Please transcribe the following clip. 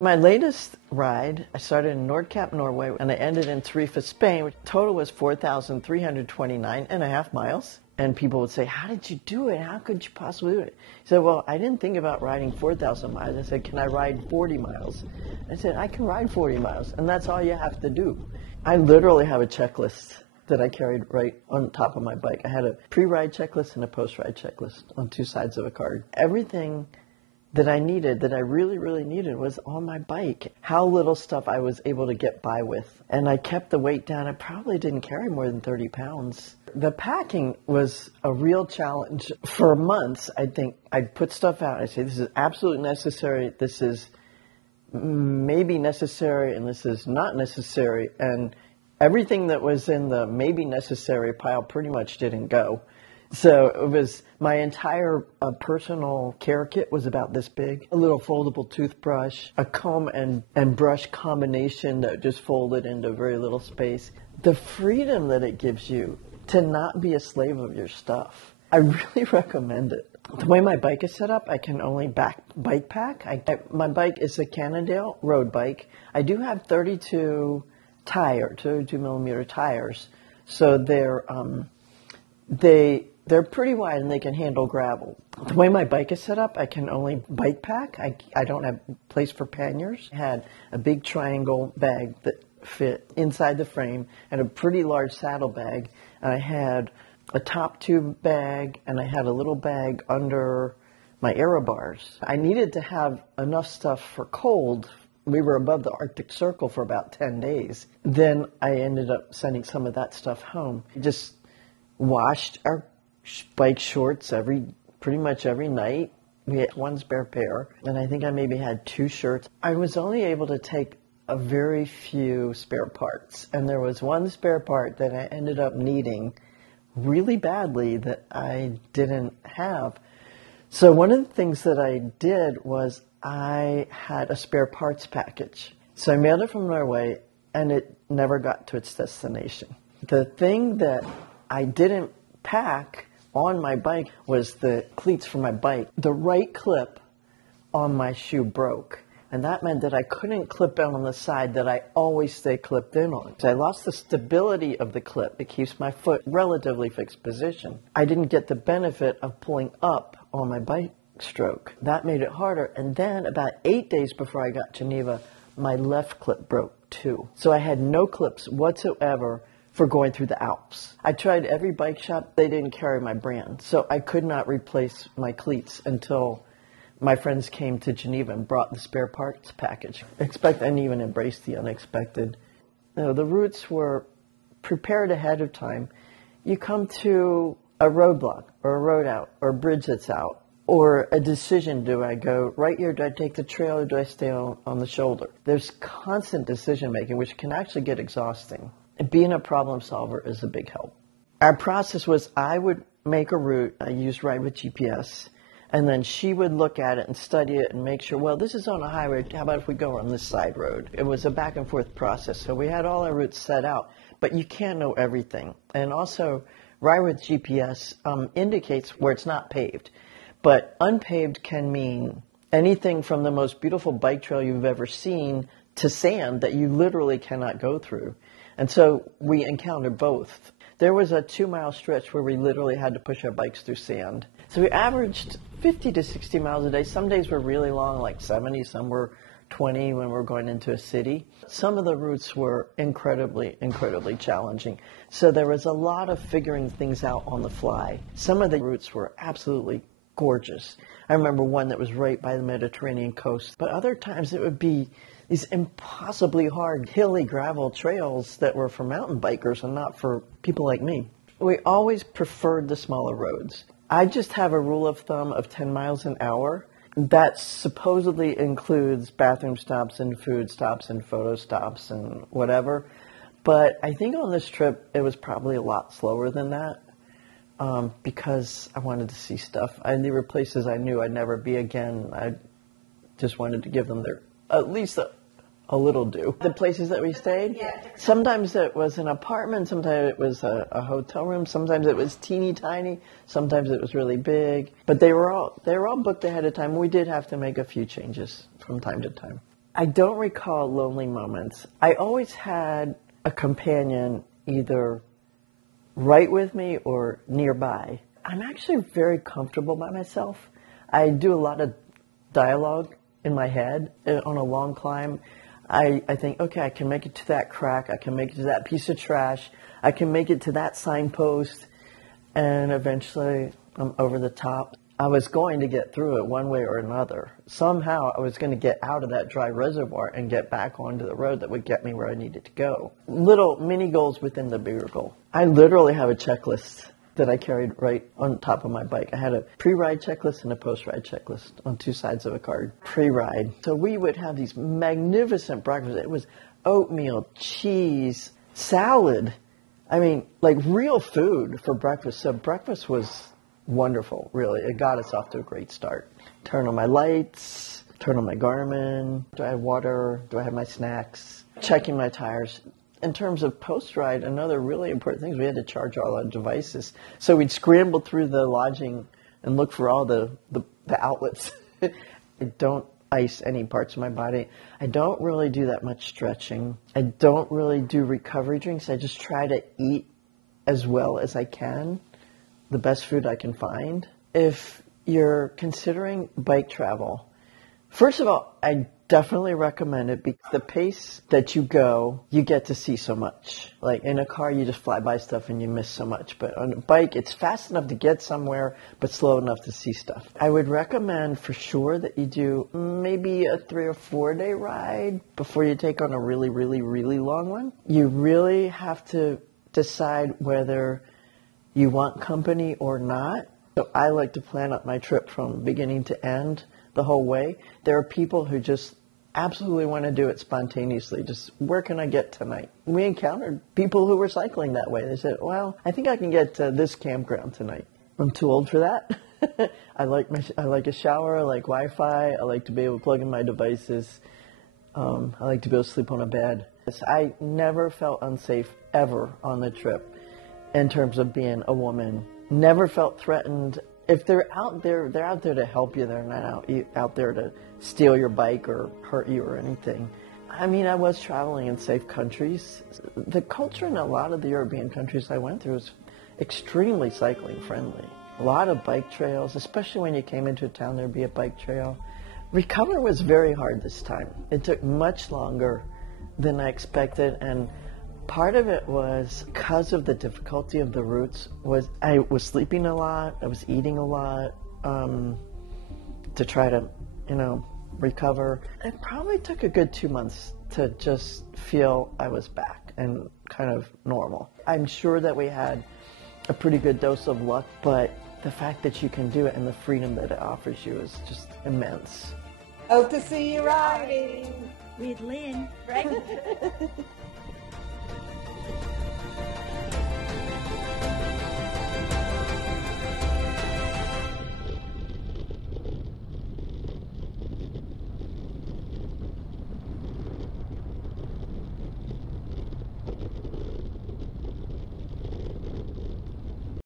My latest ride, I started in Nordkapp, Norway, and I ended in Tarifa, Spain, which total was 4,329.5 miles. And people would say, how did you do it? How could you possibly do it? I said, well, I didn't think about riding 4,000 miles. I said, can I ride 40 miles? I said, I can ride 40 miles, and that's all you have to do. I literally have a checklist that I carried right on top of my bike. I had a pre-ride checklist and a post-ride checklist on two sides of a card. Everything that I needed, that I really, really needed, was on my bike. How little stuff I was able to get by with. And I kept the weight down. I probably didn't carry more than 30 pounds. The packing was a real challenge. For months, I think I'd put stuff out. I'd say, this is absolutely necessary. This is maybe necessary, and this is not necessary. And everything that was in the maybe necessary pile pretty much didn't go. So it was my entire personal care kit was about this big. A little foldable toothbrush, a comb and brush combination that just folded into very little space. The freedom that it gives you to not be a slave of your stuff, I really recommend it. The way my bike is set up, I can only bike pack. My bike is a Cannondale road bike. I do have 32 millimeter tires, so they're pretty wide and they can handle gravel. The way my bike is set up, I can only bike pack. I don't have place for panniers. I had a big triangle bag that fit inside the frame and a pretty large saddle bag. And I had a top tube bag and I had a little bag under my aero bars. I needed to have enough stuff for cold. We were above the Arctic Circle for about 10 days. Then I ended up sending some of that stuff home. Just washed our bike shorts pretty much every night. We had one spare pair, and I think I maybe had 2 shirts. I was only able to take a very few spare parts, and there was one spare part that I ended up needing really badly that I didn't have. So one of the things that I did was I had a spare parts package. So I mailed it from Norway, and it never got to its destination. The thing that I didn't pack on my bike was the cleats for my bike. The right clip on my shoe broke, and that meant that I couldn't clip in on the side that I always stay clipped in on. So I lost the stability of the clip. It keeps my foot relatively fixed position. I didn't get the benefit of pulling up on my bike stroke. That made it harder. And then about 8 days before I got to Geneva, my left clip broke too. So I had no clips whatsoever for going through the Alps. I tried every bike shop. They didn't carry my brand. So I could not replace my cleats until my friends came to Geneva and brought the spare parts package. And even embraced the unexpected. The routes were prepared ahead of time. You come to a roadblock or a road out or a bridge that's out or a decision. Do I go right here? Do I take the trail or do I stay on the shoulder? There's constant decision making, which can actually get exhausting. Being a problem solver is a big help. Our process was I would make a route. I used Ride with GPS. And then she would look at it and study it and make sure, well, this is on a highway. How about if we go on this side road? It was a back and forth process. So we had all our routes set out. But you can't know everything. And also, Ride with GPS indicates where it's not paved. But unpaved can mean anything from the most beautiful bike trail you've ever seen to sand that you literally cannot go through. And so we encountered both. There was a 2-mile stretch where we literally had to push our bikes through sand. So we averaged 50 to 60 miles a day. Some days were really long, like 70. Some were 20 when we were going into a city. Some of the routes were incredibly, incredibly challenging. So there was a lot of figuring things out on the fly. Some of the routes were absolutely gorgeous. I remember one that was right by the Mediterranean coast. But other times it would be these impossibly hard, hilly gravel trails that were for mountain bikers and not for people like me. We always preferred the smaller roads. I just have a rule of thumb of 10 miles an hour. That supposedly includes bathroom stops and food stops and photo stops and whatever. But I think on this trip, it was probably a lot slower than that because I wanted to see stuff. There were places I knew I'd never be again. I just wanted to give them their at least a little due. The places that we stayed, sometimes it was an apartment, sometimes it was a hotel room, sometimes it was teeny tiny, sometimes it was really big. But they were all booked ahead of time. We did have to make a few changes from time to time. I don't recall lonely moments. I always had a companion either right with me or nearby. I'm actually very comfortable by myself. I do a lot of dialogue in my head on a long climb. I think, okay, I can make it to that crack. I can make it to that piece of trash. I can make it to that signpost. And eventually I'm over the top. I was going to get through it one way or another. Somehow I was going to get out of that dry reservoir and get back onto the road that would get me where I needed to go. Little mini goals within the bigger goal. I literally have a checklist that I carried right on top of my bike. I had a pre-ride checklist and a post-ride checklist on two sides of a card. Pre-ride. So we would have these magnificent breakfasts. It was oatmeal, cheese, salad. I mean, like real food for breakfast. So breakfast was wonderful, really. It got us off to a great start. Turn on my lights, turn on my Garmin. Do I have water? Do I have my snacks? Checking my tires. In terms of post-ride, another really important thing is we had to charge all our devices. So we'd scramble through the lodging and look for all the outlets. I don't ice any parts of my body. I don't really do that much stretching. I don't really do recovery drinks. I just try to eat as well as I can, the best food I can find. If you're considering bike travel, first of all, I definitely recommend it because the pace that you go, you get to see so much. Like in a car, you just fly by stuff and you miss so much. But on a bike, it's fast enough to get somewhere, but slow enough to see stuff. I would recommend for sure that you do maybe a 3 or 4 day ride before you take on a really, really, really long one. You really have to decide whether you want company or not. So I like to plan out my trip from beginning to end the whole way. There are people who just absolutely want to do it spontaneously. Just, where can I get tonight? We encountered people who were cycling that way. They said, well, I think I can get to this campground tonight. I'm too old for that. I like a shower. I like Wi-Fi. I like to be able to plug in my devices. I like to be able to sleep on a bed. I never felt unsafe ever on the trip in terms of being a woman. Never felt threatened. If they're out there to help you. They're not out there to steal your bike or hurt you or anything. I mean, I was traveling in safe countries. The culture in a lot of the European countries I went through was extremely cycling friendly. A lot of bike trails, especially when you came into a town, there'd be a bike trail. Recovery was very hard this time. It took much longer than I expected, and part of it was because of the difficulty of the routes. I was sleeping a lot, I was eating a lot to try to, recover. It probably took a good 2 months to just feel I was back and kind of normal. I'm sure that we had a pretty good dose of luck, but the fact that you can do it and the freedom that it offers you is just immense. Hope to see you riding with Lynn, right?